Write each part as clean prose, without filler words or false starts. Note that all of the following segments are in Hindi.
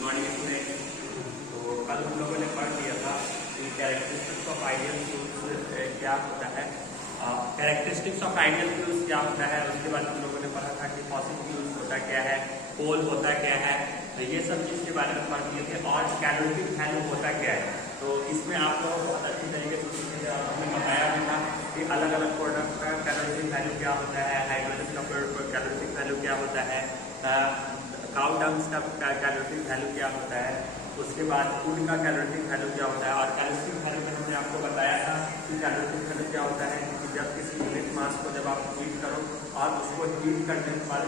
Good morning student. तो कल हम लोगों ने पढ़ लिया था कि कैरेक्टरिस्टिक्स ऑफ आइडियल फ्यूल्स क्या होता है, कैरेक्टरिस्टिक्स ऑफ आइडियल फ्यूल्स क्या होता है। उसके बाद हम लोगों ने पढ़ा था कि फॉसिल फ्यूल्स होता क्या है, कोल होता क्या है, तो ये सब चीज़ के बारे में पढ़ लिए थे। और कैलोरीफिक वैल्यू होता क्या है, तो इसमें आप लोगों को बहुत अच्छी तरीके से हमने बताया भी था कि अलग अलग प्रोडक्ट का कैलोरीफिक वैल्यू क्या होता है, हाइड्रोजन का कैलोरीफिक वैल्यू क्या होता है, काउ डंग्स का कैलोरीफिक वैल्यू क्या होता है, उसके बाद फूड का कैलोरीफिक वैल्यू क्या होता है। और कैलोरीफिक वैल्यू में हमने आपको बताया था कि कैलोरीफिक वैल्यू क्या होता है कि जब किसी यूनिट मास को जब आप हीट करो और उसको हीट करने के बाद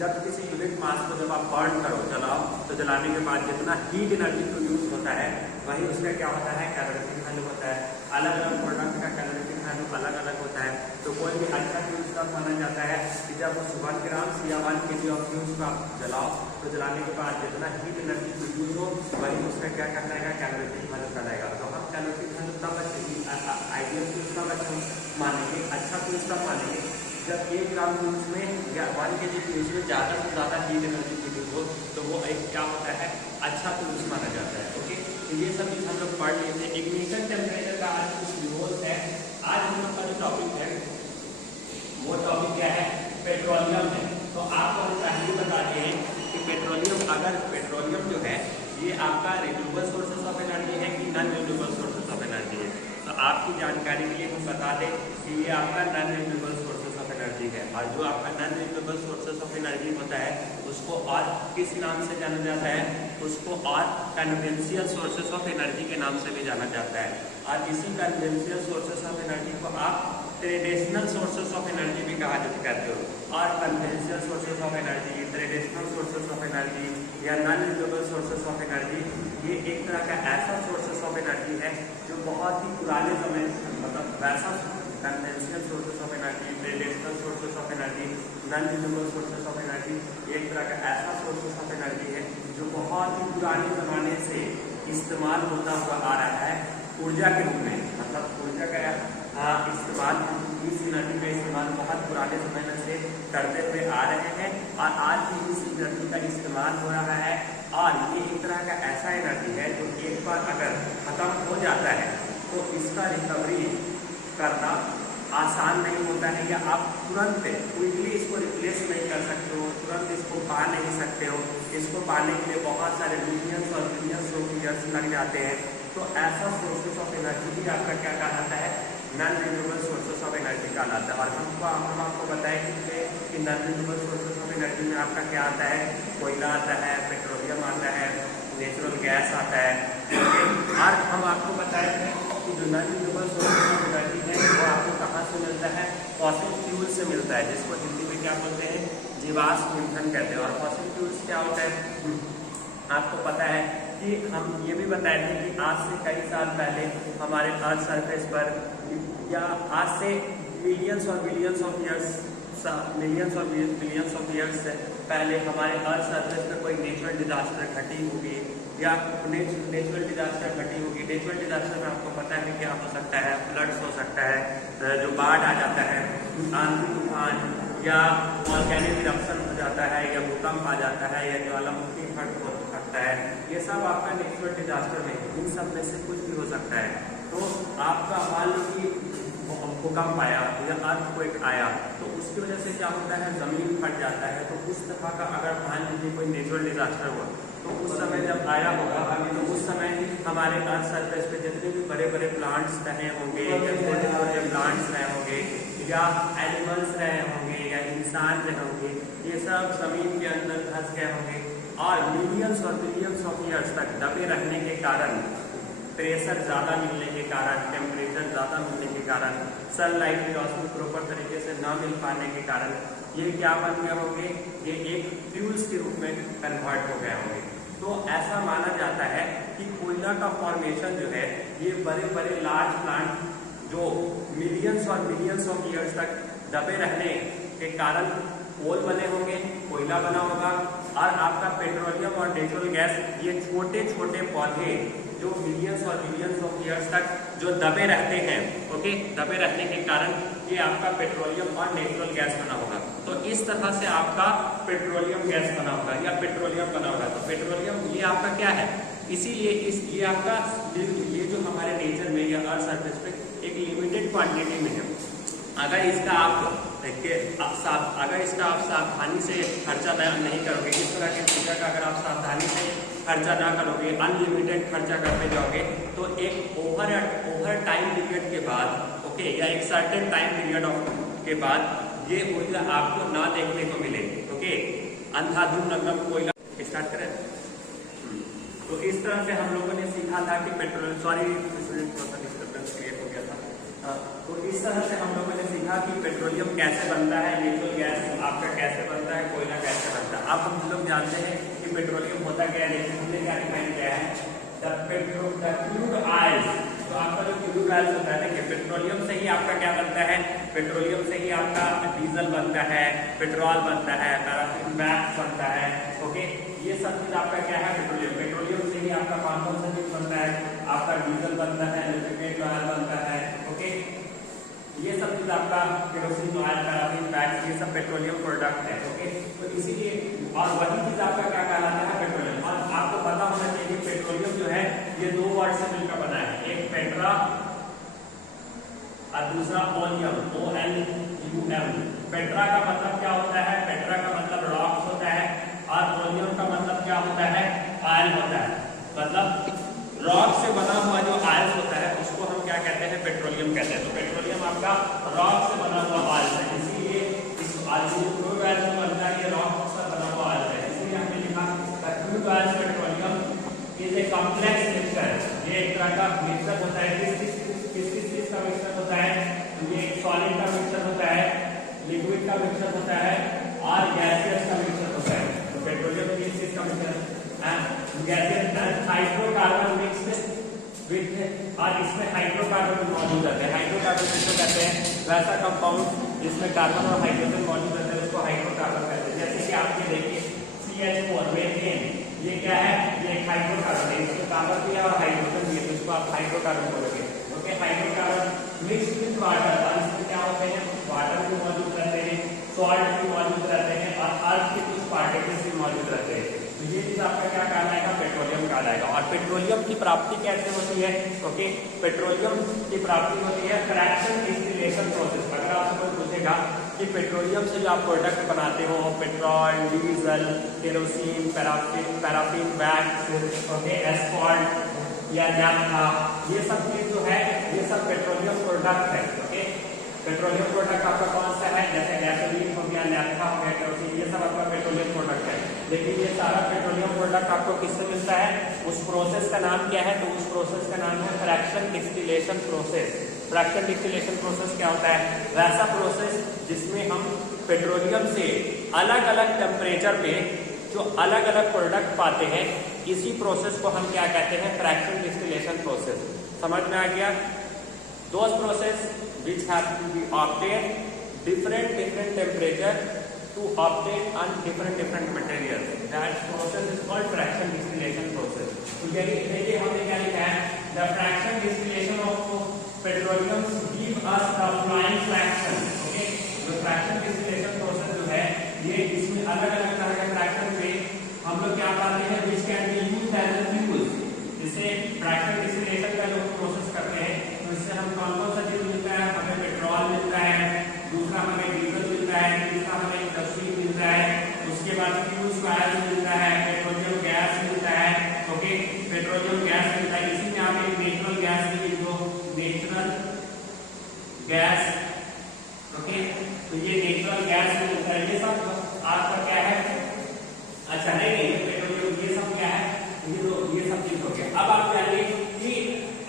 जब किसी यूनिट मास को जब आप बर्न करो, जलाओ, तो जलाने के बाद जितना हीट एनर्जी प्रोड्यूस होता है वही उसका क्या होता है, कैलोरीफिक वैल्यू होता है। अलग अलग प्रोडक्ट का कैलोरीफिक वैल्यू अलग अलग होता है। तो कोई भी अच्छा फ्यूल तब माना जाता है कि जब उस 1 ग्राम या 1 kg ऑफ फ्यूल्स को आप जलाओ, तो जलाने के बाद जितना हीट एनर्जी प्रोड्यूस हो वही उसका क्या कहलाएगा, कैलोरीफिक वैल्यू कहलाएगा। तो हम कैलोरीफिक वैल्यू तब आइडियल फ्यूल्स तब अच्छा मानेंगे, अच्छा फ्यूल्स तब मानेंगे जब 1 ग्राम फ्यूल्स में या 1 kg फ्यूल्स में ज़्यादा से ज़्यादा हीट एनर्जी प्रोड्यूस हो, तो वो एक क्या होता है, अच्छा फ्यूल्स माना जाता है। ओके, तो ये सब चीज़ हम लोग पढ़ लिए थे। इग्निशन टेम्परेचर का आज कुछ यूज है। आज हम लोग का जो टॉपिक है वो टॉपिक क्या है, पेट्रोलियम है। तो आपको हम पहले बता दिए कि पेट्रोलियम, अगर पेट्रोलियम जो है ये आपका रिन्यूएबल सोर्सेस ऑफ एनर्जी है कि non renewable sources of energy है। तो आपकी जानकारी के लिए हम बता दें कि ये आपका non renewable sources of energy है। और जो आपका non renewable sources of energy होता है उसको और किस नाम से जाना जाता है, उसको और कन्वेंशियल सोर्सेस ऑफ एनर्जी के नाम से भी जाना जाता है। और इसी कन्वेंशियल सोर्सेस ऑफ एनर्जी को आप ट्रेडिशनल सोर्सेस ऑफ एनर्जी भी कहा करते हो। और conventional sources of energy, traditional sources of energy या non renewable sources of energy, ये एक तरह का ऐसा सोर्सेस ऑफ एनर्जी है जो बहुत ही पुराने समय, मतलब वैसा conventional sources of energy, traditional sources of energy, non renewable sources of energy, एक तरह का ऐसा सोर्सेस ऑफ एनर्जी है जो बहुत ही पुराने जमाने से इस्तेमाल होता हुआ आ रहा है ऊर्जा के रूप में। मतलब ऊर्जा का इस्तेमाल, इस एनर्जी का इस्तेमाल बहुत पुराने समय से करते हुए आ रहे हैं और आज भी इस एनर्जी का इस्तेमाल हो रहा है। और ये एक तरह का ऐसा एनर्जी है जो एक बार अगर खत्म हो जाता है तो इसका रिकवरी करना आसान नहीं होता है, या आप तुरंत क्विकली इसको रिप्लेस नहीं कर सकते हो, तुरंत इसको पा नहीं सकते हो। इसको पाने के लिए बहुत सारे मिलियंस और बिलियंस ऑफ ईयर्स लग जाते हैं। तो ऐसा सोर्सेस ऑफ एनर्जी भी आपका क्या कहलाता है, non renewable sources of energy कहलाता है। और हम आपको बताएं कि non renewable sources of energy में आपका क्या आता है, कोयला आता है, पेट्रोलियम आता है, नेचुरल गैस आता है। और हम आपको बताए थे कि जो non renewable sources of energy है वो आपको कहाँ से मिलता है, फॉसिल फ्यूल से मिलता है, जिसको हिंदी में क्या बोलते हैं, जीवाश्म ईंधन कहते हैं। और फॉसिल फ्यूल्स क्या होता है, आपको पता है कि हम ये भी बताए थे कि आज से कई साल पहले हमारे अर्थ सरफेस पर, या आज से मिलियंस और बिलियंस ऑफ ईयर्स, मिलियंस और बिलियंस ऑफ ईयर्स पहले हमारे अर्थ सरफेस पर कोई नेचुरल डिजास्टर घटी होगी, या नेचुरल डिजास्टर घटी होगी। नेचुरल डिजास्टर में आपको पता है क्या हो सकता है, फ्लड्स हो सकता है, जो बाढ़ आ जाता है, आंधी तूफान, या वॉल्केनिक इरप्शन हो जाता है, या भूकंप आ जाता है, या ज्वालामुखी फट हो सकता है। ये सब आपका नेचुरल डिजास्टर में, इन सब में से कुछ भी हो सकता है। तो आपका मान लो कि भूकंप आया या अर्थक्वेक आया, तो उसकी वजह से क्या होता है, जमीन फट जाता है। तो उस तरह का अगर मान लीजिए कोई नेचुरल डिजास्टर हुआ, तो उस समय जब आया होगा, तो उस समय हमारे अर्थ सरफेस पे जितने भी बड़े बड़े प्लांट्स रहे होंगे, या छोटे छोटे प्लांट्स रहे होंगे, या एनिमल्स रहे होंगे, या इंसान रहे होंगे, ये सब जमीन के अंदर धंस गए होंगे। और मिलियंस और बिलियंस ऑफ ईयर्स तक दबे रहने के कारण, प्रेशर ज़्यादा मिलने के कारण, टेम्परेचर ज़्यादा मिलने के कारण, सनलाइट की रोशनी प्रॉपर तरीके से न मिल पाने के कारण ये क्या बन गए होंगे, ये एक फ्यूल्स के रूप में कन्वर्ट हो गए होंगे। तो ऐसा माना जाता है कि कोयला का फॉर्मेशन जो है, ये बड़े बड़े लार्ज प्लांट जो मिलियंस और मिलियंस ऑफ ईयर्स तक दबे रहने के कारण कोल बने होंगे, कोयला बना होगा। और आपका पेट्रोलियम और नेचुरल गैस, ये छोटे छोटे पौधे जो मिलियंस और बिलियंस ऑफ ईयर्स तक जो दबे रहते हैं, ओके, दबे रहने के कारण ये आपका पेट्रोलियम और नेचुरल गैस बना होगा। तो इस तरह से आपका पेट्रोलियम गैस बना होगा या पेट्रोलियम बना होगा। तो पेट्रोलियम ये आपका क्या है, इसीलिए ये आपका ये जो हमारे नेचर में या अर्थ सरफेस पे एक लिमिटेड क्वांटिटी में है। अगर इसका आप सावधानी से खर्चा नहीं करोगे, इस तरह के चीज़ों का अगर आप सावधानी से खर्चा ना करोगे, अनलिमिटेड खर्चा करते जाओगे, तो एक ओवर टाइम पीरियड के बाद ओके या एक सर्टेन टाइम पीरियड के बाद ये ऊर्जा आपको ना देखने को मिले। ओके, अंधाधुंध नगम कोयला स्टार्ट करें। तो इस तरह से हम लोगों ने सीखा था कि पेट्रोल डिस्टर्बेंस क्रिएट हो गया था। तो इस तरह से हम लोगों ने सीखा कि पेट्रोलियम कैसे बनता है, नेचुरल गैस आपका कैसे बनता है, कोयला कैसे बनता है। अब हम लोग जानते हैं कि पेट्रोलियम होता क्या है, लेकिन हमने क्या डिफाइन किया है, द क्रूड ऑयल्स। तो आपका जो क्रूड ऑयल्स होता है, देखिए पेट्रोलियम से ही आपका क्या बनता है, पेट्रोलियम से ही आपका डीजल बनता है, पेट्रोल बनता है, पैराफिन वैक्स बनता है। ओके, ये सब चीज आपका क्या है, पेट्रोलियम से ही आपका कौन सा चीज बनता है, आपका डीजल बनता है, इलेक्ट्रिक ऑयल बनता है। ओके, ये सब चीज आपका केरोसिन ऑयल, पैराफिन वैक्स, ये सब पेट्रोलियम प्रोडक्ट है। ओके, तो इसीलिए और वही चीज आपका क्या कहलाता है, पेट्रोलियम। और आपको पता होना चाहिए पेट्रोलियम जो है ये दो वर्ड से मिलकर बना है, एक पेट्रा और दूसरा ओलियम, OLUM। पेट्रा का मतलब क्या होता है, पेट्रा का मतलब रॉक्स होता है, और ओलियम का मतलब क्या होता है, ऑयल होता है। मतलब रॉक से बना हुआ जो ऑयल होता है उसको हम क्या कहते हैं, पेट्रोलियम कहते हैं। तो पेट्रोलियम आपका रॉक से बना हुआ ऑयल है, इसीलिए इस क्रूड ऑयल जो बनता है ये रॉक से बना हुआ ऑयल है। इसलिए हमने लिखा crude oil petroleum is a complex mixture. ये एक तरह का मिक्सचर होता है। किस चीज का मिक्सचर होता है, ये सॉलिड का मिक्सचर होता है, लिक्विड का मिक्सचर होता है और गैसियस का मिक्सचर होता है। तो पेट्रोलियम किस चीज का मिक्सचर है, gaseous and hydrocarbon mixed with, और इसमें हाइड्रोकार्बन मौजूद रहते हैं। हाइड्रोकार्बन किसको कहते हैं, वैसा कंपाउंड जिसमें कार्बन और हाइड्रोजन मौजूद रहते हैं उसको हाइड्रोकार्बन कहते हैं। जैसे कि आप ये देखिए CH4 मीथेन, ये क्या है, ये एक हाइड्रोकार्बन है, इसमें कार्बन भी है और हाइड्रोजन भी है, तो इसको आप हाइड्रोकार्बन बोलोगे। Okay, hydrocarbon mix with water, और इसमें क्या होते हैं, वाटर भी मौजूद रहते हैं, सॉल्ट भी मौजूद रहते हैं और अर्थ के कुछ पार्टिकल्स भी मौजूद रहते हैं। तो ये चीज आपका क्या कहलाएगा, पेट्रोलियम कहलाएगा। और पेट्रोलियम की प्राप्ति कैसे होती है, ओके, पेट्रोलियम की प्राप्ति होती है फ्रैक्शन डिस्टिलेशन प्रोसेस। अगर आपसे कोई पूछेगा कि पेट्रोलियम से जो आप प्रोडक्ट बनाते हो, petrol, diesel, kerosene, paraffin wax, okay, asphalt या नैफ्था, ये सब चीज जो है ये सब पेट्रोलियम प्रोडक्ट है। ओके, पेट्रोलियम प्रोडक्ट आपका कौन सा है, जैसे गैसोलीन हो गया, नैफ्था हो गया, केरोसिन, ये सब आपका पेट्रोलियम प्रोडक्ट है। लेकिन ये सारा पेट्रोलियम प्रोडक्ट आपको किससे मिलता है, उस प्रोसेस का नाम क्या है, तो उस प्रोसेस का नाम है fraction distillation process. Fraction distillation process क्या होता है, वैसा प्रोसेस जिसमें हम पेट्रोलियम से अलग अलग टेम्परेचर पे जो अलग अलग प्रोडक्ट पाते हैं, इसी प्रोसेस को हम क्या कहते हैं, फ्रैक्शन डिस्टिलेशन प्रोसेस। समझ में आ गया। Those process which have to be obtained different temperature to obtain different materials, that process is called fraction distillation process. तो ये हमने क्या लिखा है, the fraction distillation of petroleum give us the flying fraction. Okay, तो fraction distillation process जो है ये इसमें अलग अलग तरह के फ्रैक्शन पे हम लोग क्या पाते हैं, which can be used as a fuel। जिसे फ्रैक्शन डिस्टिलेशन का जो प्रोसेस करते हैं तो इससे हम कौन सा चीज मिलता है, हमें पेट्रोल मिलता है, दूसरा हमें डीजल मिलता है, तीसरा हमें केरोसिन मिलता है, उसके बाद फ्यूल ऑयल मिलता है, पेट्रोलियम गैस मिलता है। ओके, पेट्रोलियम गैस मिलता है, इसी में आप एक नेचुरल गैस भी लिख दो, नेचुरल गैस। ओके, तो ये नेचुरल गैस मिलता है। ये सब आपका क्या है, अच्छा नहीं पेट्रोलियम, ये सब क्या है, ये सब चीज हो गया। अब आप जानिए कि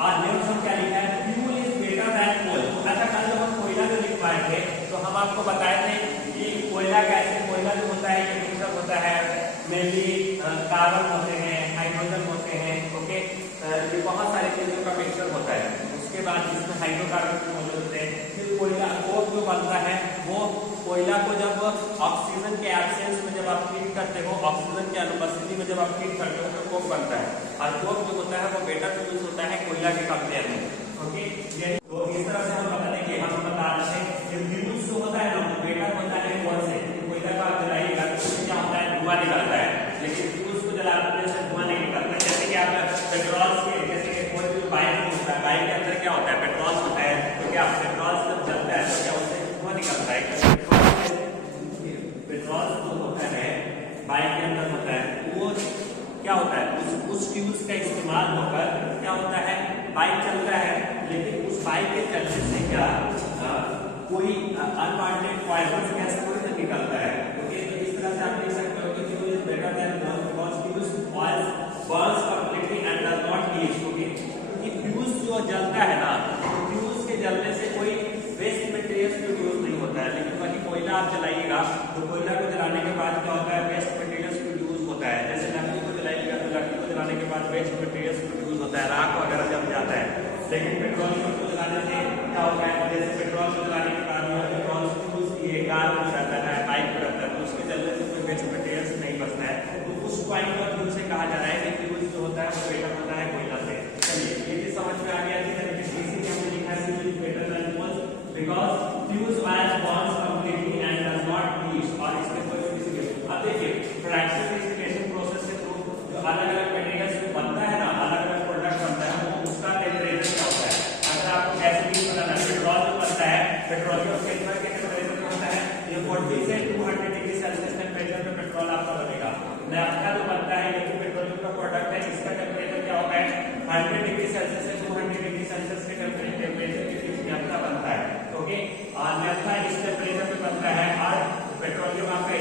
आज हम क्या लिखा है, फ्यूल इज बेटर देन कोल। अच्छा, कल जब हम कोयला जो लिख पाए थे तो हम आपको बताए थे कि कोयला कैसे, कोयला जो होता है ये मिक्सचर होता है, मेनली कार्बन होते हैं, हाइड्रोजन होते हैं। ओके, ये बहुत सारी चीजों का मिक्सचर होता है। उसके बाद इसमें हाइड्रोकार्बन मौजूद होते हैं। फिर कोयला कोक जो बनता है वो कोयला को जब ऑक्सीजन के एब्सेंस में जब आप हीट करते हो, ऑक्सीजन की अनुपस्थिति में जब आप हीट करते हो तो कोक बनता है। और कोक जो होता है वो बेटर फ्यूल होता है कोयला के कंपेयर में। ओके, तो इस तरह से हम बता देंगे, हम बता रहे थे कि क्या होता है, उस फ्यूल्स का इस्तेमाल होकर क्या होता है, बाइक चलता है, लेकिन उस बाइक के चलने से क्या कोई अनवांटेड पॉइजनस गैस कोई नहीं निकलता है। ओके, तो इस तरह से आप देख सकते हो कि fuel is better than non because fuels oil burns completely and does not leach. Okay, क्योंकि फ्यूल्स जो जलता है ना, तो फ्यूल्स के जलने से कोई वेस्ट मटेरियल्स प्रोड्यूस नहीं होता है, लेकिन वही कोयला आप जलाइएगा तो कोयला को जलाने के बाद क्या होता है, वेस्ट मटेरियल्स प्रोड्यूस होता है। जैसे लकड़ी को जलाइएगा तो लकड़ी को जलाने के बाद वेस्ट मटेरियल्स प्रोड्यूस होता है, राख वगैरह जम जाता है। लेकिन पेट्रोलियम को जलाने से क्या होता है, जैसे पेट्रोल को जलाने के बाद पेट्रोल फ्यूल्स ये कार में रहता है, बाइक में रहता है, तो उसके जलने से कोई वेस्ट मटेरियल्स नहीं बचता है। तो उस पॉइंट पर फ्यूल से कहा जा रहा है कि फ्यूल जो होता है वो बेटर होता है कोयला से। चलिए ये भी समझ में आ गया कि इसी हमने लिखा है fuel is better than coal because fuels oil burns completely and does not leach और इसमें कोई डिस्टिलेशन। अब देखिए फ्रैक्शन डिस्टिलेशन प्रोसेस के थ्रू जो अलग-अलग मटेरियल्स बनता है ना, अलग-अलग प्रोडक्ट बनता है, वो उसका टेंपरेचर क्या होता है। अगर आपको गैसोलीन बनाना है, पेट्रोल जो बनता है, पेट्रोलियम के अंदर के टेंपरेचर क्या होता है, ये 40 से 200 डिग्री सेल्सियस टेंपरेचर पे पेट्रोल आपका बनेगा। नैफ्था जो बनता है ये पेट्रोलियम का प्रोडक्ट है, इसका टेंपरेचर क्या होता है, 100 डिग्री सेल्सियस से 200 डिग्री सेल्सियस के टेंपरेचर के बीच नैफ्था बनता है। ओके, और नैफ्था इस टेंपरेचर पे बनता है और पेट्रोलियम आपका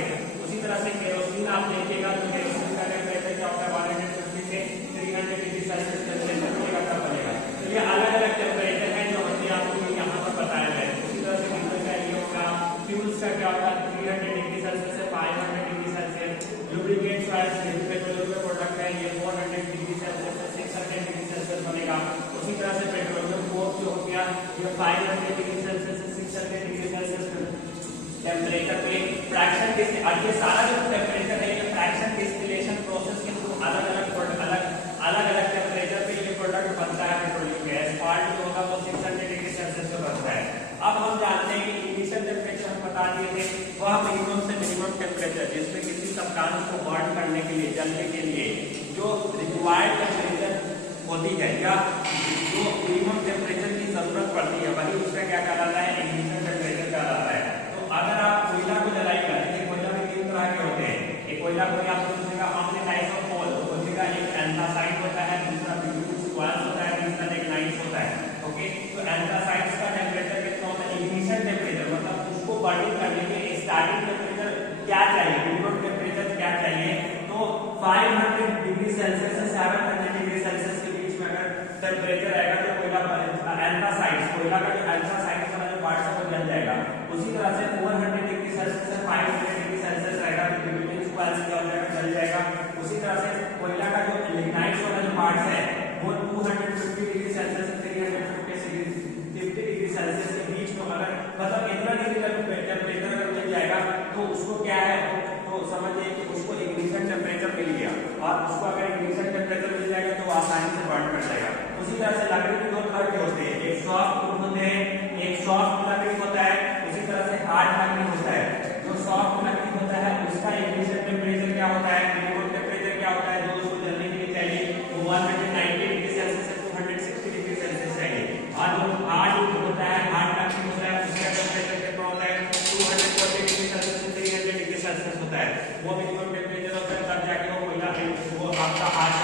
उसी तरह से केरोसिन आप देखिएगा तो केरोसिन का टेंपरेचर क्या होता है, 150 से 300 डिग्री सेल्सियस टेंपरेचर पे का बनेगा। तो ये अलग-अलग टेंपरेचर है जो हमने आपको यहाँ पर बताया है। उसी तरह से डीजल का ये होगा, फ्यूल्स का क्या होगा 300 डिग्री सेल्सियस से 500 डिग्री सेल्सियस, लुब्रिकेंट्स वाले पेट्रोलियम का प्रोडक्ट है ये 400 डिग्री सेल्सियस से 600 डिग्री सेल्सियस बनेगा। उसी तरह से पेट्रोलियम कोक जो हो गया ये 500 डिग्री सेल्सियस से 600 डिग्री सेल्सियस टेंपरेचर पे फ्रैक्शन और ये सारा जो टेंपरेचर है ये फ्रैक्शन डिस्टिलेशन प्रोसेस के थ्रू अलग-अलग टेंपरेचर पे ये प्रोडक्ट बनता है। पेट्रोलियम गैस पार्ट जो होगा वो 600 डिग्री सेल्सियस पे बनता है। अब हम जानते हैं कि इनिशियल टेंपरेचर हम बता दिए थे, वह मिनिमम से मिनिमम टेंपरेचर जिसमें किसी सब्सटेंस को बर्न करने के लिए, जलने के लिए जो रिक्वायर्ड टेंपरेचर होती है या जो मिनिमम टेंपरेचर की जरूरत पड़ती है वही उसका क्या कहलाता है, इनिशियल टेंपरेचर कहलाता है। तो अगर आप कोयला को जलाएगा, जैसे कोयला में 3 तरह के होते हैं, एक कोयला को आप सोचेगा हमने टाइप ऑफ कोल बोलेगा, एक एंथ्रासाइट होता है, दूसरा बिट्यूमिनस होता है, तीसरा लिग्नाइट होता है। ओके, तो एंथ्रासाइट्स का टेंपरेचर कितना होता है, इनिशियल टेंपरेचर मतलब उसको बर्निंग करने के लिए स्टार्टिंग टेंपरेचर क्या चाहिए, मिनिमम टेंपरेचर क्या चाहिए, तो 500 डिग्री सेल्सियस से 700 डिग्री सेल्सियस के बीच में अगर टेंपरेचर आएगा तो कोयला एंथ्रासाइट्स, कोयला का जो एंथ्रासाइट्स वाला जो पार्ट है वो जल जाएगा। उसी तरह से 400 डिग्री सेल्सियस से 500 डिग्री सेल्सियस रहेगा तो बिट्यूमिनस वाला क्या हो जाएगा, जल जाएगा। उसी तरह से कोयला का जो लिग्नाइट वाला जो पार्ट है वो 250 डिग्री सेल्सियस से 350 डिग्री सेल्सियस के बीच में अगर मतलब इतना डिग्री टेंपरेचर अगर मिल जाएगा तो उसको क्या है, तो समझिए कि उसको इग्निशन टेंपरेचर मिल गया और उसको अगर इग्निशन टेंपरेचर मिल जाएगा तो आसानी से बर्न कर जाएगा। उसी तरह से लकड़ी के 2 तरह के होते हैं, एक सॉफ्ट वुड होते हैं, एक सॉफ्ट लकड़ी होता है, उसी तरह से हार्ड लकड़ी होता है। जो सॉफ्ट लकड़ी होता है उसका इग्निशन टेंपरेचर क्या होता है, मिनिमम टेंपरेचर क्या होता है जो उसको जलने के लिए चाहिए वो 190 डिग्री सेल्सियस से 260 डिग्री सेल्सियस चाहिए। और जो हार्ड होता है, हार्ड लकड़ी होता है उसका टेंपरेचर कितना होता है, 240 डिग्री सेल्सियस से 300 डिग्री सेल्सियस होता है। वो मिनिमम टेंपरेचर होता है तब जाके वो कोयला वो आपका हार्ड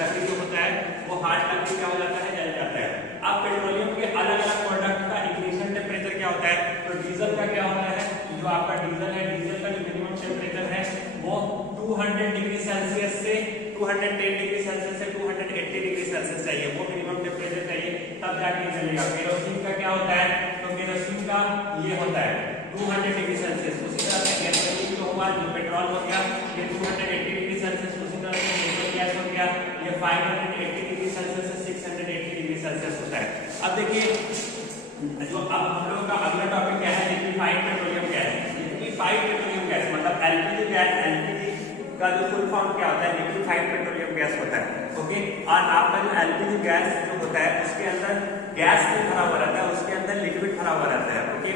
लकड़ी जो होता है वो हार्ड लकड़ी क्या हो जाता है, जल जाता है। अब पेट्रोलियम के अलग-अलग प्रोडक्ट का इग्निशन टेंपरेचर क्या होता है, तो डीजल का क्या होता है, जो आपका डीजल है, डीजल का जो मिनिमम टेंपरेचर है वो 200 डिग्री सेल्सियस से 210 डिग्री सेल्सियस से 280 डिग्री सेल्सियस चाहिए, वो मिनिमम टेंपरेचर चाहिए तब जाके चलेगा। केरोसिन का क्या होता है, तो केरोसिन का ये होता है 200 डिग्री सेल्सियस। उसी तरह से गैसोलीन जो हुआ, जो पेट्रोल हो गया ये 280 डिग्री सेल्सियस। उसी तरह से नेचुरल गैस हो गया ये 580 डिग्री सेल्सियस से 680 डिग्री सेल्सियस होता है। अब देखिए जो अब हम लोगों का अगला टॉपिक क्या है, liquefied petroleum gas. Liquefied petroleum gas मतलब एलपीजी गैस, एलपीजी का जो फुल फॉर्म क्या होता है, लिक्विफाइड पेट्रोलियम गैस होता है। ओके, और आपका जो एलपीजी गैस जो होता है उसके अंदर गैस नहीं भरा हुआ रहता है, उसके अंदर लिक्विड भरा हुआ रहता है। ओके,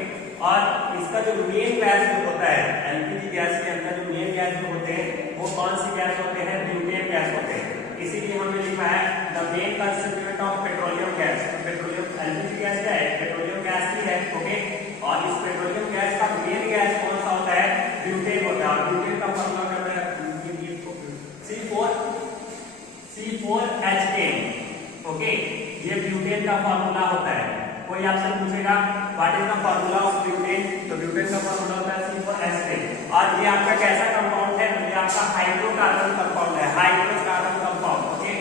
और इसका जो मेन गैस जो होता है एलपीजी गैस के अंदर जो मेन गैस जो होते हैं वो कौन सी गैस होते हैं, ब्यूटेन गैस होते हैं। इसीलिए हमने लिखा है the main constituent of petroleum gas. Petroleum LPG gas क्या है, पेट्रोलियम गैस ही है। ओके, और इस पेट्रोलियम गैस का मेन गैस कौन सा होता है, ब्यूटेन होता है। और ब्यूटेन का फॉर्मूला क्या होता है, C4 ओके, ये ब्यूटेन का फॉर्मूला होता है। कोई आपसे पूछेगा what is the formula of butane, तो ब्यूटेन का फॉर्मूला होता है C4H10। और ये आपका कैसा कंपाउंड है, ये आपका हाइड्रोकार्बन कंपाउंड है, हाइड्रोकार्बन कंपाउंड। ओके,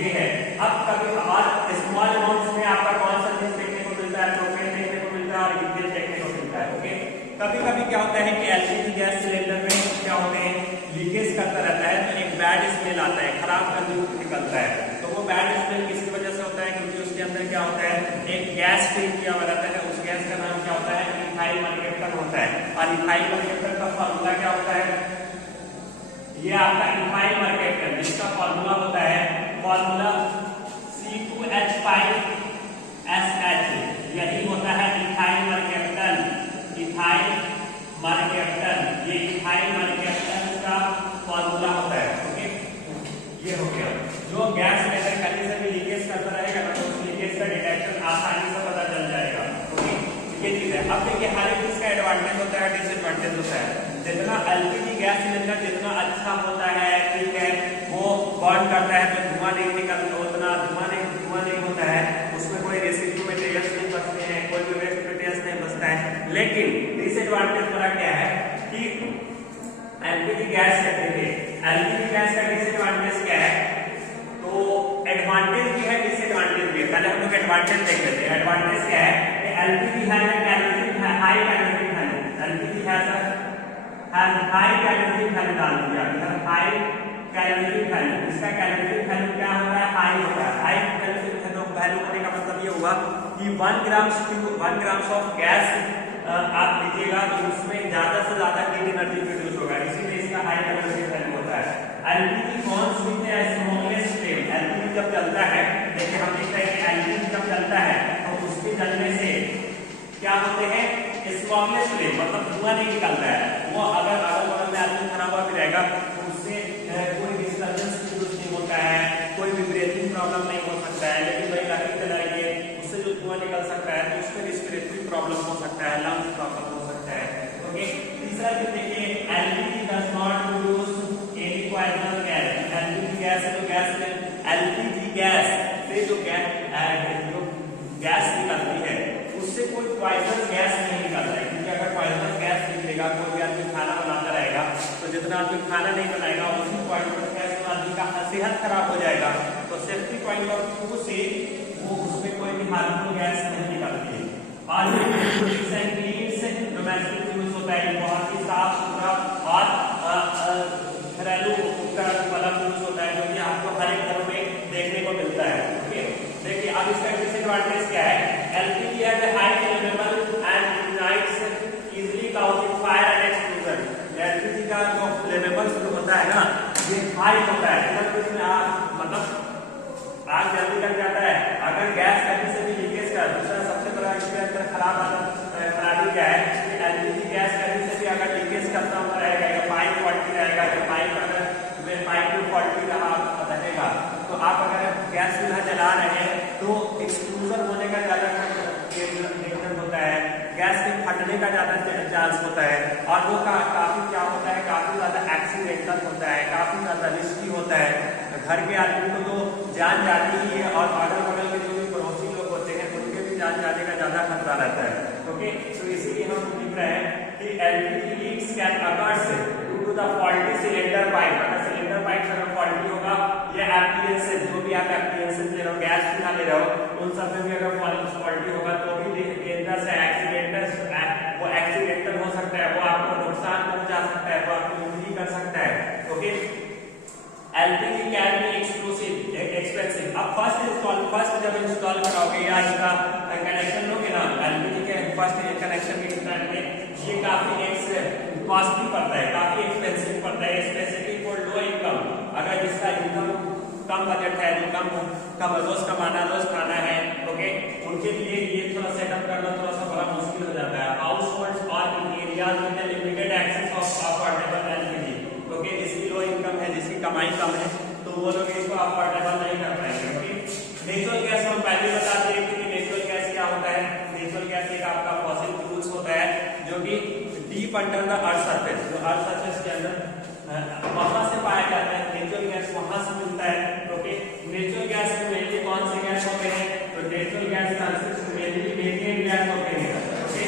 ये है। अब कभी और स्मॉल अमाउंट्स में आपका कौन सा चीज देखने को मिलता है, प्रोपेन देखने को मिलता है और इथेन देखने को मिलता है। ओके, कभी कभी क्या होता है कि एलपीजी गैस सिलेंडर में क्या होते हैं, लीकेज करता रहता है, तो एक बैड स्मेल आता है, खराब कंज्यूम निकलता है। तो वो बैड स्मेल किसकी वजह से होता है, क्योंकि उसके अंदर क्या होता है, एक गैस फिल किया हुआ रहता है। उस गैस का नाम क्या होता है, इथाइल मर्केप्टन होता है। और इथाइल मर्केप्टन का फॉर्मूला क्या होता है, ये आपका इथाइल मर्केप्टन, जिसका फॉर्मूला होता है फॉर्मूला C2H5SH, यही होता है इथाइल मर्केप्टन। इथाइल मर्केप्टन, ये इथाइल मर्केप्टन का फॉर्मूला होता है। ओके, ये हो गया। जो गैस सिलेंडर कहीं से भी लीकेज करता रहेगा ना, तो उस लीकेज का डिटेक्शन आसानी से पता चल जाएगा। ओके, ये चीज है। अब देखिए हर एक चीज का एडवांटेज होता है, डिसएडवांटेज होता है। जितना एलपीजी गैस सिलेंडर जितना अच्छा होता है, ठीक है, वो बर्न करता है तो धुआं नहीं निकलता, उतना धुआं नहीं होता है, उसमें कोई रेसिड्यू मटेरियल्स नहीं बचते हैं, कोई भी वेस्ट मटेरियल्स नहीं बचता है। लेकिन डिसएडवांटेज वाला क्या है कि एलपीजी गैस का, देखिए एलपीजी गैस का डिसएडवांटेज क्या है, तो एडवांटेज भी है डिसएडवांटेज भी है। पहले हम लोग एडवांटेज देख लेते हैं। एडवांटेज क्या है कि एलपीजी है high calorific value, LPG has high calorific value डाल दिया, हाई कैलोरीफिक वैल्यू। इसका कैलोरीफिक वैल्यू क्या होता है, हाई होता है। हाई कैलोरीफिक वैल्यू होने का मतलब ये हुआ कि 1 ग्राम ऑफ गैस आप लीजिएगा तो उसमें ज्यादा से ज्यादा हीट एनर्जी प्रोड्यूस होगा, इसीलिए इसका हाई कैलोरीफिक वैल्यू होता है। LPG Burns with a smokeless flame, LPG जब जलता है, देखिए हम देखते हैं कि एलपीजी जब जलता है तो उसके जलने से क्या होते हैं, स्मोकलेस फ्लेम, मतलब धुआं नहीं निकलता है। वो अगर अगल बगल में आदमी खड़ा हुआ भी रहेगा तो उससे कोई डिस्टर्बेंस प्रोड्यूस नहीं होता है, कोई भी ब्रीथिंग प्रॉब्लम नहीं हो सकता है। लेकिन भाई लकड़ी जलाइए, उससे जो धुआं निकल सकता है तो उसमें रेस्पिरेटरी प्रॉब्लम हो सकता है, लंग्स प्रॉब्लम हो सकता है। ओके, तीसरा चीज देखिए, LPG does not produce any poisonous gas. LPG gas से जो गैस एलपीजी गैस से जो गैस निकलती है उससे कोई पॉइजनस गैस नहीं निकलता है, क्योंकि अगर पॉइजनस गैस निकलेगा, कोई भी आदमी खाना बनाता रहेगा तो जितना आदमी खाना नहीं बनाएगा उसी पॉइजनस गैस से आदमी का सेहत खराब हो जाएगा। तो सेफ्टी पॉइंट ऑफ व्यू से वो उसमें कोई भी हार्मफुल गैस नहीं निकलती है। और डोमेस्टिक यूज होता है, बहुत ही साफ सुथरा और घरेलू उपकरण वाला यूज होता है, जो कि आपको हर एक घरों में देखने को मिलता है। ओके, देखिए अब इसका डिसएडवांटेज क्या है, LPG has a high flammable and ignites easily causing fire and explosion. LPG का जो फ्लेमेबल होता है ना, ये हाई होता है, मतलब इसमें आग जल्दी लग जाता है। अगर गैस कहीं से भी लीकेज का दूसरा सबसे बड़ा इसके अंदर खराबी क्या है कि एलपीजी गैस कहीं से भी अगर लीकेज करता हुआ रहेगा, या पाइप फॉल्टी रहेगा, या पाइप अगर पाइप फॉल्टी रहेगा, तो आप अगर गैस चूल्हा जला रहे हैं तो एक्सप्लोजन होने का ज्यादा चांस होता है, गैस के फटने का ज्यादा चांस होता है, और वो काफी क्या होता है, काफी ज्यादा एक्सीडेंटल होता है, काफी ज्यादा रिस्की होता है। घर के आदमी को तो जान जाती ही है, और अगल बगल के जो भी पड़ोसी लोग होते हैं उनके भी जान जाने का ज्यादा खतरा रहता है। ओके, तो इसीलिए हम लिख रहे हैं कि LPG leaks can occurs due to the faulty cylinder pipe. अगर सिलेंडर पाइप अगर फॉल्टी होगा, या एप्लियंसेस, जो भी आप एप्लियंसेस ले रहे हो, गैस चूल्हा ले रहे हो, उन सब में भी अगर फॉल्टी होगा तो भी डेंजर से एक्सीडेंटल हो सकता है, वो आपको नुकसान पहुंचा सकता है, वो आपको इंजरी कर सकता है। Okay, LPG can be expensive. अब फर्स्ट जब इंस्टॉल कराओगे या इसका कनेक्शन लोगे ना, एलपीजी के फर्स्ट कनेक्शन के टाइम में ये काफी कॉस्टली पड़ता है, काफी एक्सपेंसिव पड़ता है, स्पेशली फॉर लो इनकम। अगर जिसका इनकम कम बजट है, जो कम रोज कमाना, रोज खाना है, ओके, उनके लिए ये थोड़ा सेटअप करना थोड़ा सा बड़ा मुश्किल हो जाता है। हाउस होल्ड्स और in areas with limited access of affordable LPG, okay, जिसकी लो इनकम है, जिसकी कमाई कम है, तो वो लोग इसको अफोर्डेबल नहीं कर पाएंगे। ओके, नेचुरल गैस हम पहले बता दिए कि नेचुरल गैस क्या होता है। नेचुरल गैस एक आपका फॉसिल फ्यूल्स होता है, जो कि deep under the earth surface, जो अर्थ सरफेस के अंदर वहां से पाया जाता है। नेचुरल गैस वहां से मिलता है। ओके, नेचुरल गैस में मेनली कौन गैस होते हैं। ओके,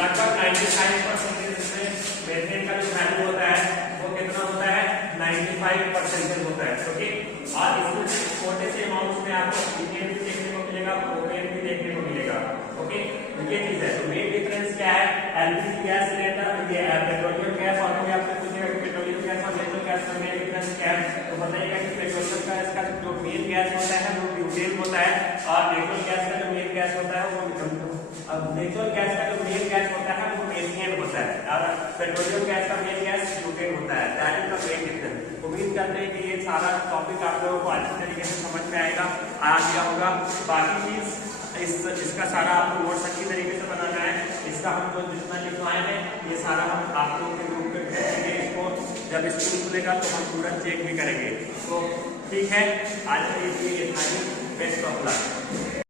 लगभग 95% इसमें मेथेन का जो वैल्यू होता है वो कितना होता है, 95% होता है। ओके, और इसमें छोटे से अमाउंट्स में आपको मीथेन भी देखने को मिलेगा, प्रोपेन भी देखने को मिलेगा। ओके, ये चीज है। तो मेन डिफरेंस क्या है, एलपीजी गैस सिलेंडर, ये पेट्रोलियम गैस, और भी आपसे पूछेगा कि पेट्रोलियम गैस और नेचुरल गैस में मेन डिफरेंस क्या है, तो बताइएगा कि पेट्रोलियम गैस का जो मेन गैस होता है वो ब्यूटेन होता है, और नेचुरल गैस का जो मेन गैस होता है वो नेचुरल गैस का जो मेन गैस होता है वो मीथेन होता है, और पेट्रोलियम गैस का मेन गैस ब्यूटेन होता है। That is the main difference. उम्मीद करते हैं कि ये सारा टॉपिक आप लोगों को अच्छी तरीके से समझ में आएगा, आ गया होगा। बाकी चीज इसका सारा आपको नोट्स अच्छी तरीके से बनाना है। इसका हम जो जितना लिखवाए हैं ये सारा हम आप लोगों के ग्रुप पे भेजेंगे। इसको जब स्कूल खुलेगा तो हम पूरा चेक भी करेंगे। तो ठीक है, आज के लिए इतना ही। Best of luck.